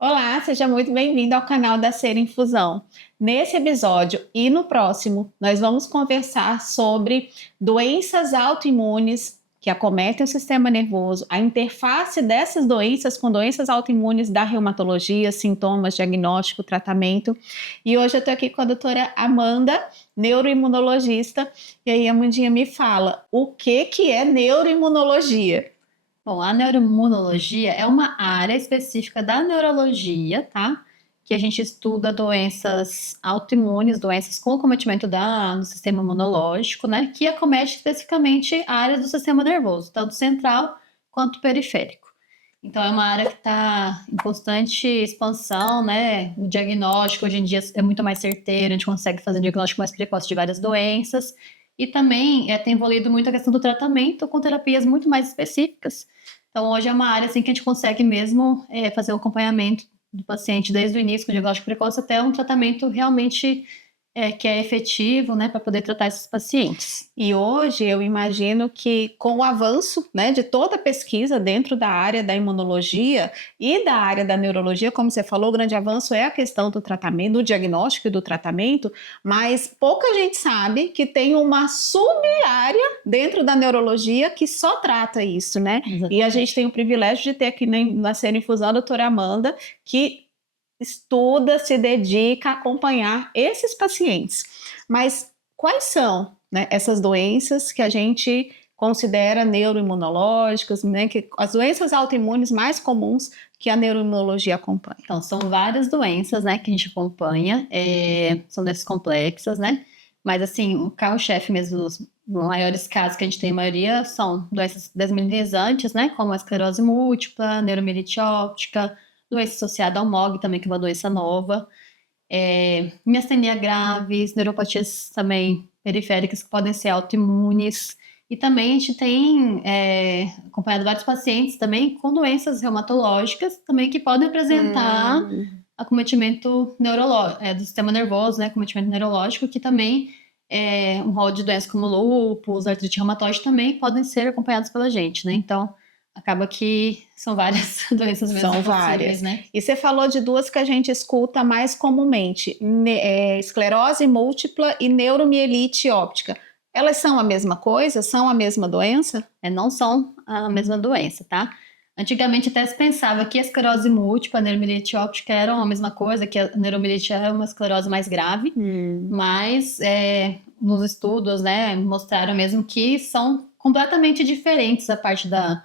Olá, seja muito bem-vindo ao canal da Ser Infusão. Nesse episódio e no próximo, nós vamos conversar sobre doenças autoimunes que acometem o sistema nervoso, a interface dessas doenças com doenças autoimunes da reumatologia, sintomas, diagnóstico, tratamento. E hoje eu estou aqui com a doutora Amanda, neuroimunologista. E aí, Amandinha, me fala, o que é neuroimunologia? Bom, a neuroimunologia é uma área específica da neurologia, tá? Que a gente estuda doenças autoimunes, doenças com acometimento do sistema imunológico, né? Que acomete especificamente a área do sistema nervoso, tanto central quanto periférico. Então, é uma área que está em constante expansão, né? O diagnóstico hoje em dia é muito mais certeiro, a gente consegue fazer diagnóstico mais precoce de várias doenças. E também tem envolvido muito a questão do tratamento com terapias muito mais específicas. Então, hoje é uma área assim, que a gente consegue mesmo fazer o acompanhamento do paciente desde o início, com o diagnóstico precoce, até um tratamento realmente que é efetivo, né, para poder tratar esses pacientes. E hoje eu imagino que com o avanço, né, de toda a pesquisa dentro da área da imunologia e da área da neurologia, como você falou, o grande avanço é a questão do tratamento, do diagnóstico e do tratamento, mas pouca gente sabe que tem uma sub-área dentro da neurologia que só trata isso, né? Exatamente. E a gente tem o privilégio de ter aqui na Ser Infusão a doutora Amanda, que estuda, se dedica a acompanhar esses pacientes. Mas quais são, né, essas doenças que a gente considera neuroimunológicas, né, que as doenças autoimunes mais comuns que a neuroimunologia acompanha? Então, são várias doenças, né, que a gente acompanha, são doenças complexas, né? Mas, assim, o carro-chefe mesmo dos maiores casos que a gente tem, a maioria, são doenças desmineralizantes, né, como a esclerose múltipla, neuromielite óptica, doença associada ao MOG também, que é uma doença nova, miastenia graves, neuropatias também periféricas que podem ser autoimunes. E também a gente tem acompanhado vários pacientes também com doenças reumatológicas também que podem apresentar acometimento do sistema nervoso, né? Acometimento neurológico, que também um rol de doenças como lúpus, artrite reumatoide também podem ser acompanhados pela gente, né? Então, acaba que são várias doenças mesmo São possíveis, várias, né? E você falou de duas que a gente escuta mais comumente, esclerose múltipla e neuromielite óptica. Elas são a mesma coisa? São a mesma doença? Não são a mesma doença, tá? Antigamente até se pensava que a esclerose múltipla, a neuromielite óptica eram a mesma coisa, que a neuromielite é uma esclerose mais grave, mas nos estudos, né, mostraram mesmo que são completamente diferentes a parte da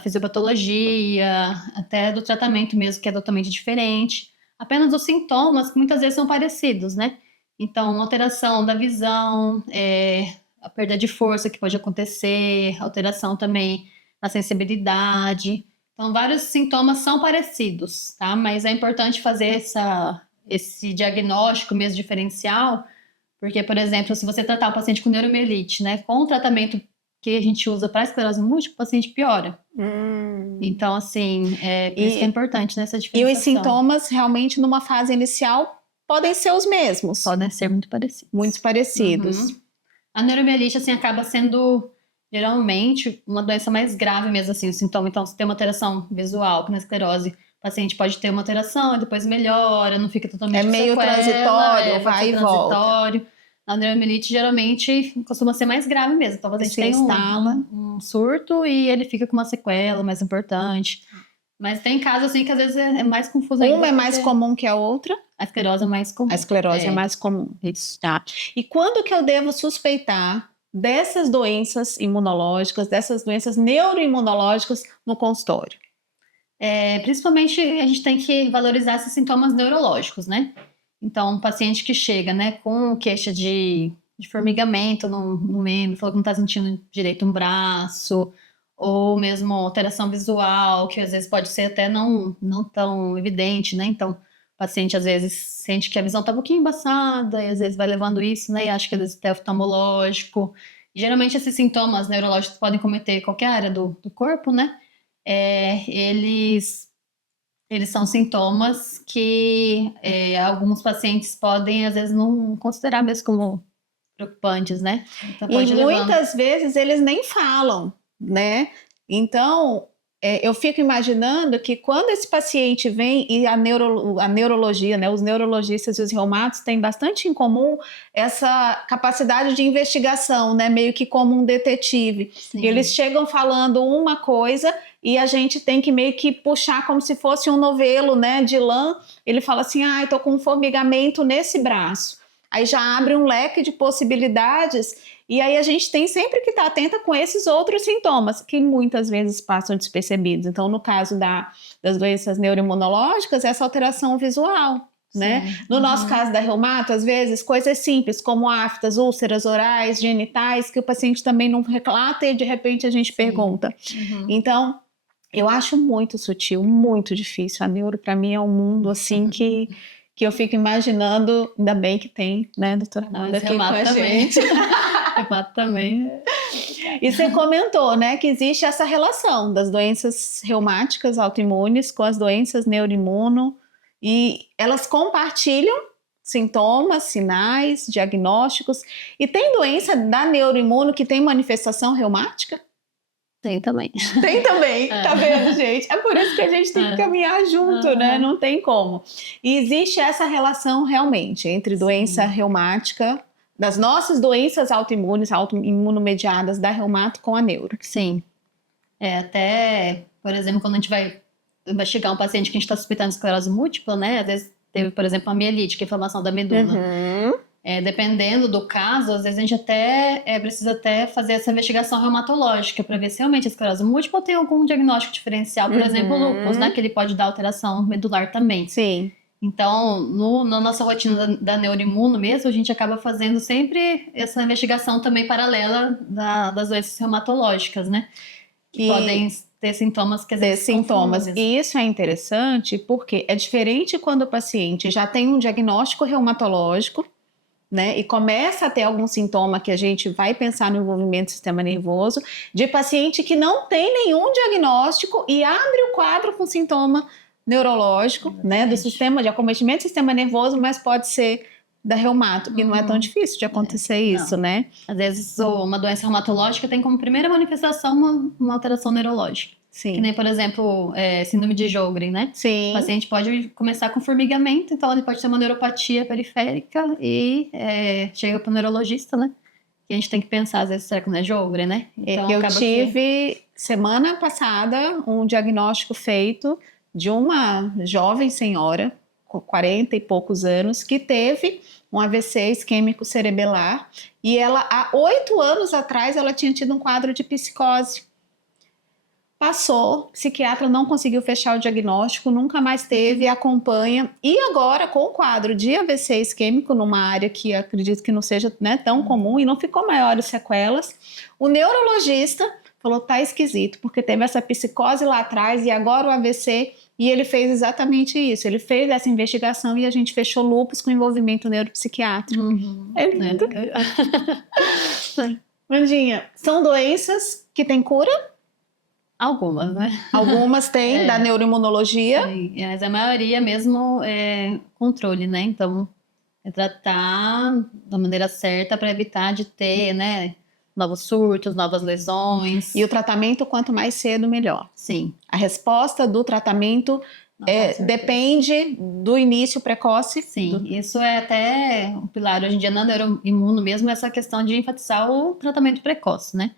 fisiopatologia, até do tratamento mesmo, que é totalmente diferente. Apenas os sintomas, que muitas vezes são parecidos, né? Então, alteração da visão, a perda de força que pode acontecer, alteração também na sensibilidade. Então, vários sintomas são parecidos, tá? Mas é importante fazer esse diagnóstico mesmo diferencial, porque, por exemplo, se você tratar o paciente com neuromielite, né, com o tratamento que a gente usa para esclerose múltipla, o paciente piora. Então, assim, por isso que é importante nessa diferenciação. E os sintomas, realmente, numa fase inicial, podem ser os mesmos. Podem ser muito parecidos. Muito parecidos. A neuromielite, assim, acaba sendo, geralmente, uma doença mais grave mesmo, assim, o sintoma. Então, se tem uma alteração visual, que na esclerose, o paciente pode ter uma alteração, e depois melhora, não fica totalmente meio sequela, transitório, pode vai ser e volta. transitório. A neuromielite, geralmente, costuma ser mais grave mesmo. Então, a gente tem um surto e ele fica com uma sequela mais importante. Mas tem casos, assim, que às vezes é mais confuso ainda. Uma é mais comum que a outra? A esclerose é mais comum. A esclerose é mais comum. Isso. Tá. E quando que eu devo suspeitar dessas doenças imunológicas, dessas doenças neuroimunológicas no consultório? Principalmente, a gente tem que valorizar esses sintomas neurológicos, né? Então, um paciente que chega, né, com queixa de formigamento no membro, falou que não está sentindo direito um braço, ou mesmo alteração visual, que às vezes pode ser até não tão evidente, né? Então, o paciente às vezes sente que a visão está um pouquinho embaçada, e às vezes vai levando isso, né? E acha que às vezes é oftalmológico. E, geralmente, esses sintomas neurológicos podem cometer qualquer área do corpo, né? Eles são sintomas que alguns pacientes podem, às vezes, não considerar mesmo como preocupantes, né? Então, e muitas vezes eles nem falam, né? Então, eu fico imaginando que quando esse paciente vem e a neurologia, né, os neurologistas e os reumatos têm bastante em comum essa capacidade de investigação, né, meio que como um detetive. Sim. Eles chegam falando uma coisa e a gente tem que meio que puxar como se fosse um novelo, né, de lã. Ele fala assim, tô com um formigamento nesse braço. Aí já abre um leque de possibilidades e aí a gente tem sempre que estar atenta com esses outros sintomas que muitas vezes passam despercebidos. Então, no caso das doenças neuroimunológicas, essa alteração visual, né? No nosso caso da reumato, às vezes, coisas simples como aftas, úlceras orais, genitais, que o paciente também não relata e de repente a gente pergunta. Então, eu acho muito sutil, muito difícil. A neuro, para mim, é um mundo assim que eu fico imaginando, ainda bem que tem, né, doutora Amanda aqui com a gente. Reumato também. E você comentou, né, que existe essa relação das doenças reumáticas autoimunes com as doenças neuroimuno e elas compartilham sintomas, sinais, diagnósticos. E tem doença da neuroimuno que tem manifestação reumática? Tem também. Tem também, tá vendo, gente? É por isso que a gente tem que caminhar junto, né? Não tem como. E existe essa relação realmente entre doença reumática, das nossas doenças autoimunes, autoimunomediadas da reumato com a neuro. Sim. Até, por exemplo, quando a gente vai investigar um paciente que a gente está suspeitando de esclerose múltipla, né? Às vezes teve, por exemplo, a mielite, que é a inflamação da medula. Dependendo do caso, às vezes a gente até precisa até fazer essa investigação reumatológica para ver se realmente a esclerose múltipla tem algum diagnóstico diferencial, por exemplo, o lúpus, né? Que ele pode dar alteração medular também. Sim. Então, na nossa rotina da neuroimuno mesmo, a gente acaba fazendo sempre essa investigação também paralela das doenças reumatológicas, né? Que podem ter sintomas que às vezes sintomas. E isso é interessante porque é diferente quando o paciente já tem um diagnóstico reumatológico, né, e começa a ter algum sintoma que a gente vai pensar no envolvimento do sistema nervoso, de paciente que não tem nenhum diagnóstico e abre o quadro com sintoma neurológico, né, do sistema de acometimento do sistema nervoso, mas pode ser da reumato, e não é tão difícil de acontecer isso, né? Às vezes uma doença reumatológica tem como primeira manifestação uma alteração neurológica. Sim. Que nem, por exemplo, síndrome de Sjögren, né? Sim. O paciente pode começar com formigamento, então ele pode ter uma neuropatia periférica e chega para o neurologista, né? E a gente tem que pensar, às vezes, será que não é Sjögren, né? Então, eu tive, semana passada, um diagnóstico feito de uma jovem senhora, com 40 e poucos anos, que teve um AVC isquêmico cerebelar e ela, há 8 anos atrás, ela tinha tido um quadro de psicose. Passou, o psiquiatra não conseguiu fechar o diagnóstico, nunca mais teve, acompanha. E agora, com o quadro de AVC isquêmico, numa área que acredito que não seja, né, tão comum e não ficou maiores sequelas, o neurologista falou, tá esquisito, porque teve essa psicose lá atrás e agora o AVC, e ele fez exatamente isso. Ele fez essa investigação e a gente fechou lúpus com envolvimento neuropsiquiátrico. É lindo. Mandinha, são doenças que têm cura? Algumas, né? Algumas têm, da neuroimunologia. Sim, mas a maioria mesmo é controle, né? Então, é tratar da maneira certa para evitar de ter, né, novos surtos, novas lesões. E o tratamento, quanto mais cedo, melhor. Sim. A resposta do tratamento depende do início precoce. Sim, isso é até um pilar hoje em dia na neuroimuno mesmo, essa questão de enfatizar o tratamento precoce, né?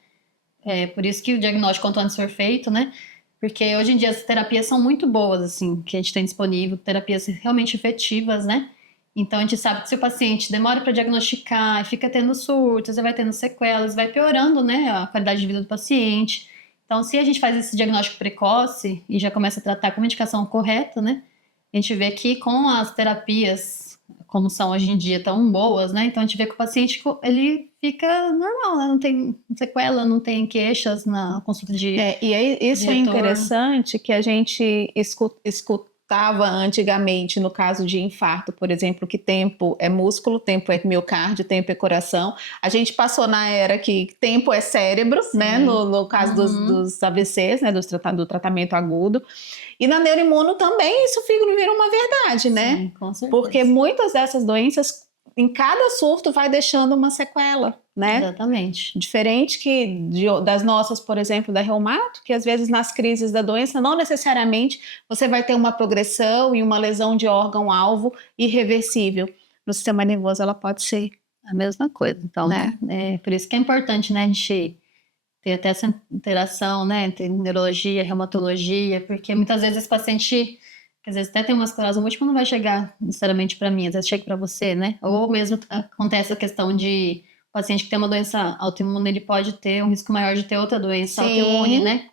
Por isso que o diagnóstico quanto antes for feito, né? Porque hoje em dia as terapias são muito boas, assim, que a gente tem disponível, terapias realmente efetivas, né? Então a gente sabe que se o paciente demora para diagnosticar, fica tendo surtos, vai tendo sequelas, vai piorando, né, a qualidade de vida do paciente. Então, se a gente faz esse diagnóstico precoce e já começa a tratar com a medicação correta, né? A gente vê que com as terapias, como são hoje em dia tão boas, né? Então a gente vê que o paciente, ele fica normal, né? Não tem sequela, não tem queixas na consulta de isso é interessante que a gente escutava antigamente no caso de infarto, por exemplo, que tempo é músculo, tempo é miocárdio, tempo é coração. A gente passou na era que tempo é cérebro, né? No caso dos AVCs, né? Do tratamento agudo. E na neuroimuno também isso vira uma verdade, né? Sim, com certeza. Porque muitas dessas doenças, em cada surto, vai deixando uma sequela. né? Exatamente. Diferente das nossas, por exemplo, da reumato, que às vezes nas crises da doença, não necessariamente você vai ter uma progressão e uma lesão de órgão-alvo irreversível. No sistema nervoso ela pode ser a mesma coisa. Então, por isso que é importante, né, a gente ter até essa interação, né, entre neurologia, reumatologia, porque muitas vezes esse paciente, que às vezes até tem uma esclerose múltipla, não vai chegar necessariamente para mim, às vezes chega para você, né? Ou mesmo acontece a questão de o paciente que tem uma doença autoimune, ele pode ter um risco maior de ter outra doença autoimune, né?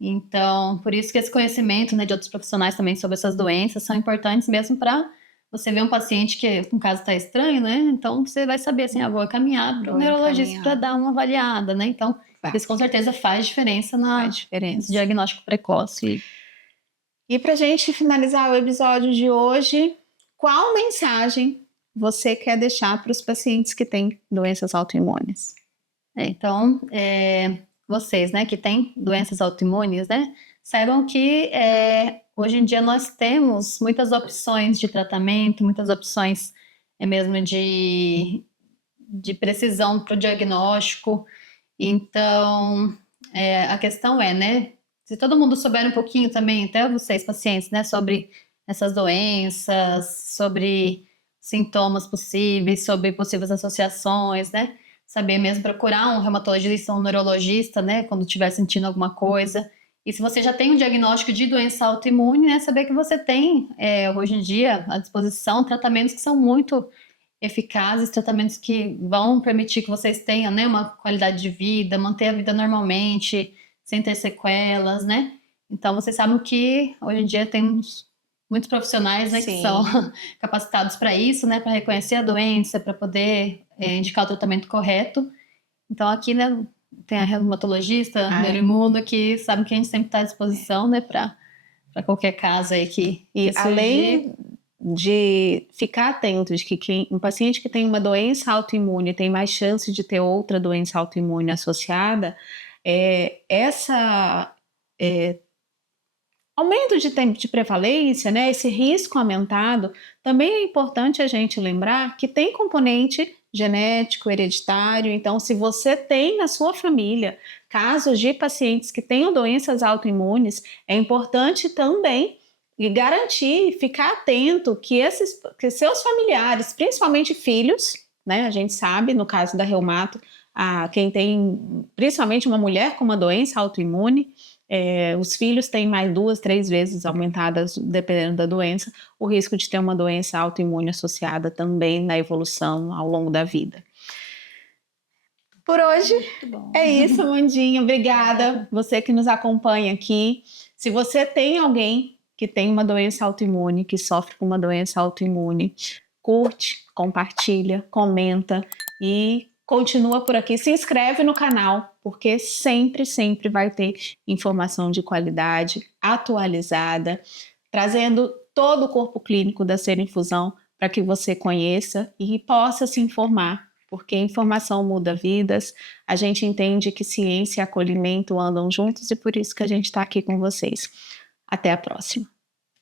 Então, por isso que esse conhecimento, né, de outros profissionais também sobre essas doenças são importantes mesmo para você ver um paciente que, no caso, está estranho, né? Então, você vai saber, assim, vou caminhar para o neurologista para dar uma avaliada, né? Então, isso com certeza faz diferença nesse diagnóstico precoce. E para a gente finalizar o episódio de hoje, qual mensagem você quer deixar para os pacientes que têm doenças autoimunes? Então, vocês, né, que têm doenças autoimunes, né, saibam que hoje em dia nós temos muitas opções de tratamento, muitas opções mesmo de precisão para o diagnóstico. Então, a questão né, se todo mundo souber um pouquinho também, até vocês pacientes, né, sobre essas doenças, sobre sintomas possíveis, sobre possíveis associações, né, saber mesmo procurar um reumatologista ou um neurologista, né, quando estiver sentindo alguma coisa. E se você já tem um diagnóstico de doença autoimune, né, saber que você tem, hoje em dia, à disposição, tratamentos que são muito eficazes, tratamentos que vão permitir que vocês tenham, né, uma qualidade de vida, manter a vida normalmente, sem ter sequelas, né? Então, vocês sabem que hoje em dia temos muitos profissionais, né, que são capacitados para isso, né, para reconhecer a doença, para poder indicar o tratamento correto. Então, aqui, né, tem a reumatologista, neuroimuno, que sabe que a gente sempre está à disposição, né, para qualquer caso aí que além de ficar atento de que um paciente que tem uma doença autoimune tem mais chance de ter outra doença autoimune associada, aumento de tempo de prevalência, né, esse risco aumentado, também é importante a gente lembrar que tem componente genético, hereditário. Então, se você tem na sua família casos de pacientes que tenham doenças autoimunes, é importante também garantir, ficar atento que seus familiares, principalmente filhos, né, a gente sabe, no caso da reumato, quem tem, principalmente uma mulher com uma doença autoimune, os filhos têm mais 2, 3 vezes aumentadas, dependendo da doença, o risco de ter uma doença autoimune associada também na evolução ao longo da vida. Por hoje, é isso, Amandinha. Obrigada, você que nos acompanha aqui. Se você tem alguém que tem uma doença autoimune, que sofre com uma doença autoimune, curte, compartilha, comenta e continua por aqui. Se inscreve no canal, porque sempre, sempre vai ter informação de qualidade, atualizada, trazendo todo o corpo clínico da Serinfusão para que você conheça e possa se informar, porque informação muda vidas. A gente entende que ciência e acolhimento andam juntos e por isso que a gente está aqui com vocês. Até a próxima.